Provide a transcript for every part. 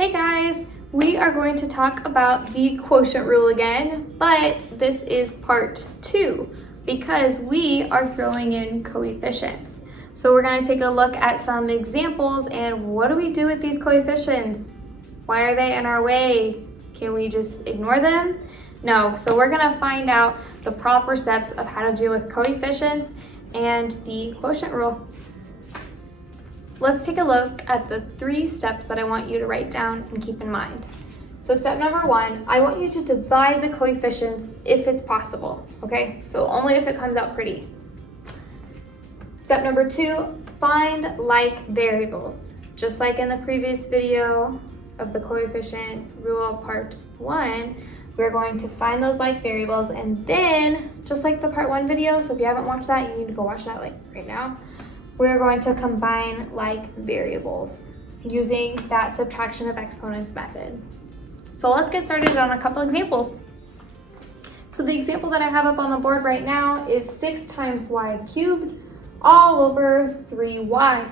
Hey guys, we are going to talk about the quotient rule again, but this is part 2 because we are throwing in coefficients. So we're going to take a look at some examples and what do we do with these coefficients? Why are they in our way? Can we just ignore them? No, so we're going to find out the proper steps of how to deal with coefficients and the quotient rule. Let's take a look at the 3 steps that I want you to write down and keep in mind. So step number 1, I want you to divide the coefficients if it's possible, okay? So only if it comes out pretty. Step number 2, find like variables. Just like in the previous video of the coefficient rule part 1, we're going to find those like variables, and then just like the part 1 video, so if you haven't watched that, you need to go watch that like right now. We're going to combine like variables using that subtraction of exponents method. So let's get started on a couple examples. So the example that I have up on the board right now is 6 times y cubed all over 3y.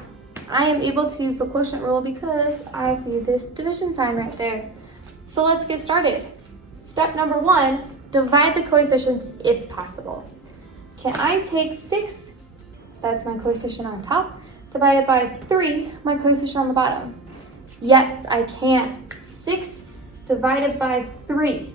I am able to use the quotient rule because I see this division sign right there. So let's get started. Step number 1, divide the coefficients if possible. Can I take 6, that's my coefficient on top, divided by 3, my coefficient on the bottom? Yes, I can. 6 divided by 3.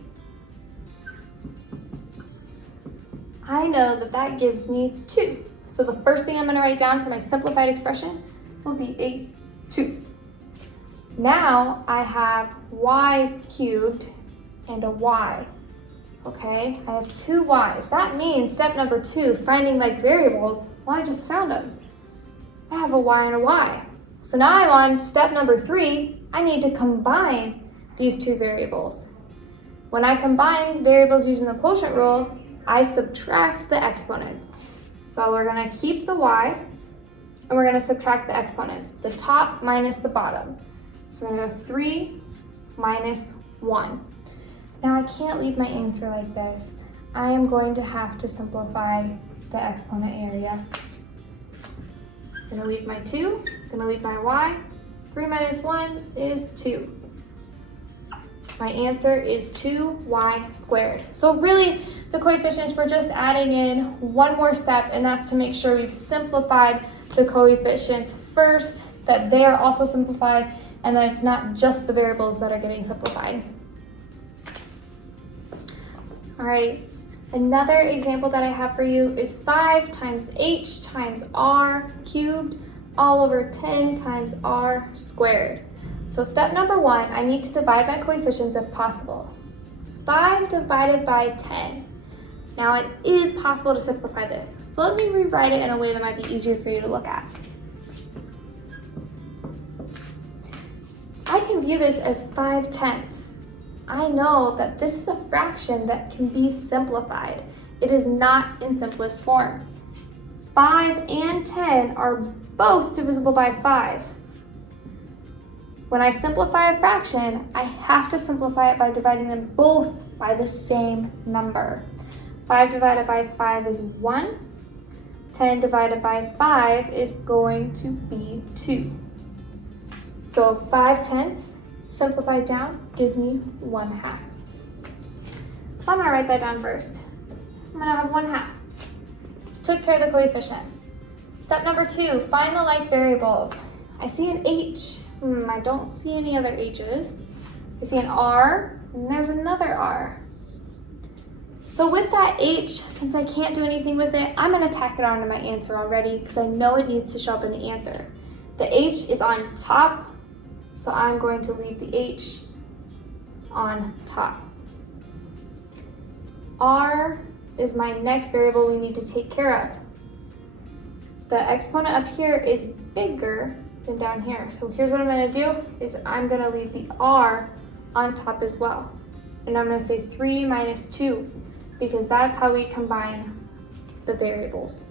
I know that that gives me 2. So the first thing I'm going to write down for my simplified expression will be a 2. Now I have y cubed and a y. Okay, I have 2 y's. That means step number 2, finding like variables, well, I just found them. I have a y and a y. So now I'm on step number 3, I need to combine these 2 variables. When I combine variables using the quotient rule, I subtract the exponents. So we're gonna keep the y, and we're gonna subtract the exponents, the top minus the bottom. So we're gonna go 3 minus 1. Now I can't leave my answer like this. I am going to have to simplify the exponent area. I'm gonna leave my 2, gonna leave my y. 3 minus 1 is 2. My answer is 2y squared. So really, the coefficients, we're just adding in one more step, and that's to make sure we've simplified the coefficients first, that they are also simplified, and that it's not just the variables that are getting simplified. All right, another example that I have for you is 5 times h times r cubed all over 10 times r squared. So step number 1, I need to divide my coefficients if possible. 5 divided by 10. Now it is possible to simplify this. So let me rewrite it in a way that might be easier for you to look at. I can view this as 5/10. I know that this is a fraction that can be simplified. It is not in simplest form. 5 and 10 are both divisible by 5. When I simplify a fraction, I have to simplify it by dividing them both by the same number. 5 divided by 5 is 1. 10 divided by 5 is going to be 2. So 5/10 simplified down gives me 1/2. So I'm gonna write that down first. I'm gonna have 1/2. Took care of the coefficient. Step number 2, find the like variables. I see an h. I don't see any other h's. I see an r, and there's another r. So with that h, since I can't do anything with it, I'm gonna tack it onto my answer already because I know it needs to show up in the answer. The h is on top, so I'm going to leave the h on top. R is my next variable we need to take care of. The exponent up here is bigger than down here. So here's what I'm gonna do, is I'm gonna leave the r on top as well. And I'm gonna say 3 minus 2, because that's how we combine the variables.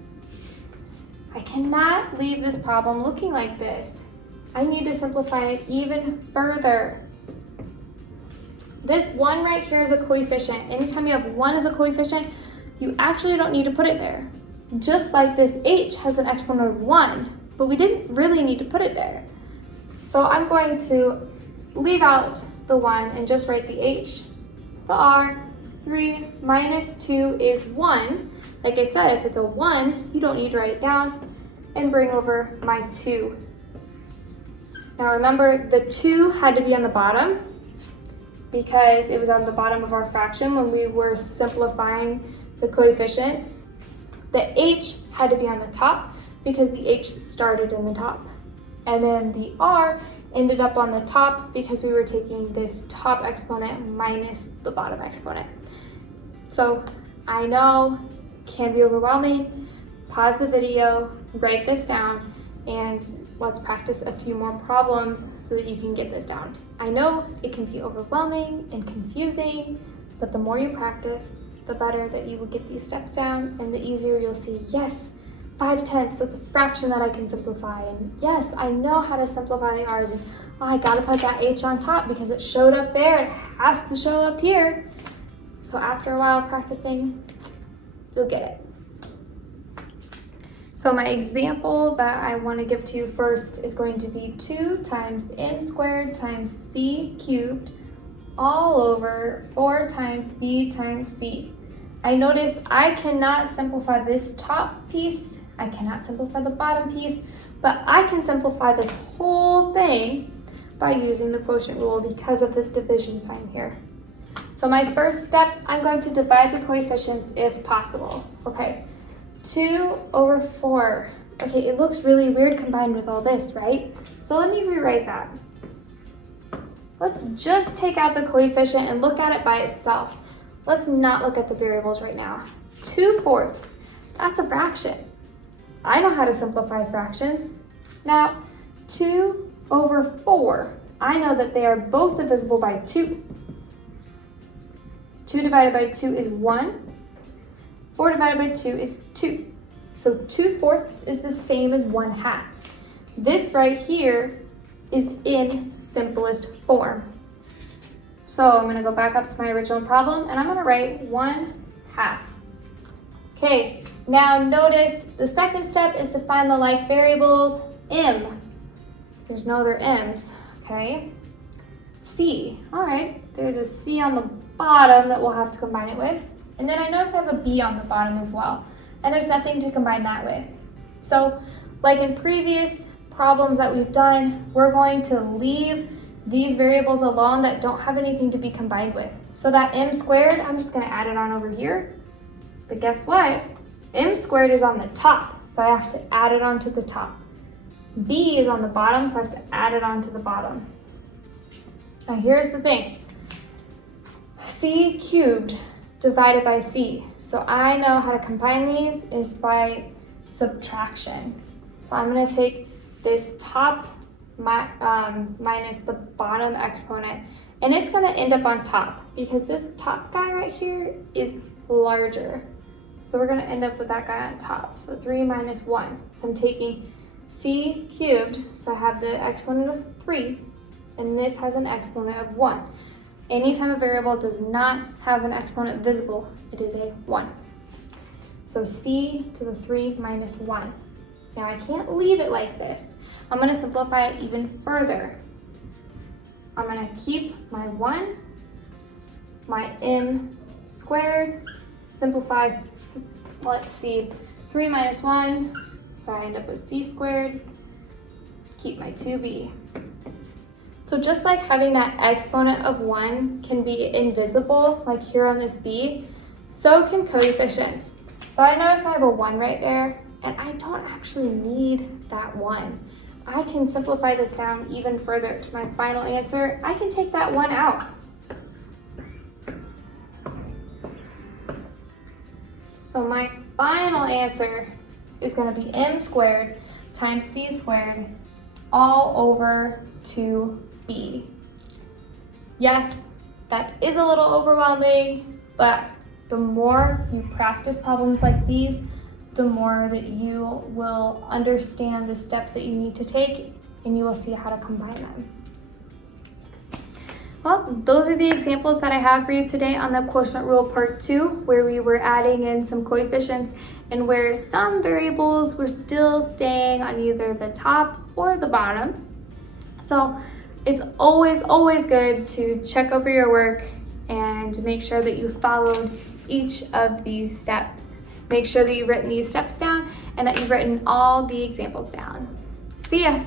I cannot leave this problem looking like this. I need to simplify it even further. This 1 right here is a coefficient. Anytime you have 1 as a coefficient, you actually don't need to put it there. Just like this h has an exponent of 1, but we didn't really need to put it there. So I'm going to leave out the 1 and just write the h, the r. 3 minus 2 is 1. Like I said, if it's a 1, you don't need to write it down. And bring over my 2. Now remember, the 2 had to be on the bottom because it was on the bottom of our fraction when we were simplifying the coefficients. The h had to be on the top because the h started in the top. And then the r ended up on the top because we were taking this top exponent minus the bottom exponent. So I know it can be overwhelming. Pause the video, write this down, and let's practice a few more problems so that you can get this down. I know it can be overwhelming and confusing, but the more you practice, the better that you will get these steps down, and the easier you'll see, yes, 5/10, that's a fraction that I can simplify, and yes, I know how to simplify the r's, and oh, I gotta put that h on top because it showed up there, it has to show up here. So after a while of practicing, you'll get it. So my example that I want to give to you first is going to be 2 times m squared times c cubed all over 4 times b times c. I notice I cannot simplify this top piece, I cannot simplify the bottom piece, but I can simplify this whole thing by using the quotient rule because of this division sign here. So my first step, I'm going to divide the coefficients if possible. Okay. 2 over 4. Okay, it looks really weird combined with all this, right? So let me rewrite that. Let's just take out the coefficient and look at it by itself. Let's not look at the variables right now. 2/4, that's a fraction. I know how to simplify fractions. Now, 2 over 4. I know that they are both divisible by 2. 2 divided by 2 is 1. 4 divided by 2 is 2. So 2/4 is the same as 1/2. This right here is in simplest form. So I'm going to go back up to my original problem and I'm going to write 1/2. Okay, now notice the second step is to find the like variables. M. There's no other m's, okay? C. All right, there's a C on the bottom that we'll have to combine it with. And then I notice I have a B on the bottom as well. And there's nothing to combine that with. So like in previous problems that we've done, we're going to leave these variables alone that don't have anything to be combined with. So that m squared, I'm just going to add it on over here. But guess what? M squared is on the top, so I have to add it onto the top. B is on the bottom, so I have to add it onto the bottom. Now here's the thing. C cubed divided by C. So I know how to combine these is by subtraction. So I'm going to take this top minus the bottom exponent, and it's going to end up on top because this top guy right here is larger. So we're going to end up with that guy on top. So 3 minus 1. So I'm taking C cubed, so I have the exponent of 3, and this has an exponent of 1. Anytime a variable does not have an exponent visible, it is a 1. So C to the 3 minus 1. Now I can't leave it like this. I'm going to simplify it even further. I'm going to keep my 1, my m squared, simplify, let's see, 3 minus 1, so I end up with C squared, keep my 2b. So just like having that exponent of 1 can be invisible, like here on this b, so can coefficients. So I notice I have a 1 right there, and I don't actually need that 1. I can simplify this down even further to my final answer. I can take that 1 out. So my final answer is going to be m squared times c squared all over 2b. Yes, that is a little overwhelming, but the more you practice problems like these, the more that you will understand the steps that you need to take, and you will see how to combine them. Well, those are the examples that I have for you today on the quotient rule part 2, where we were adding in some coefficients and where some variables were still staying on either the top or the bottom. So it's always good to check over your work and make sure that you followed each of these steps. Make sure that you've written these steps down and that you've written all the examples down. See ya!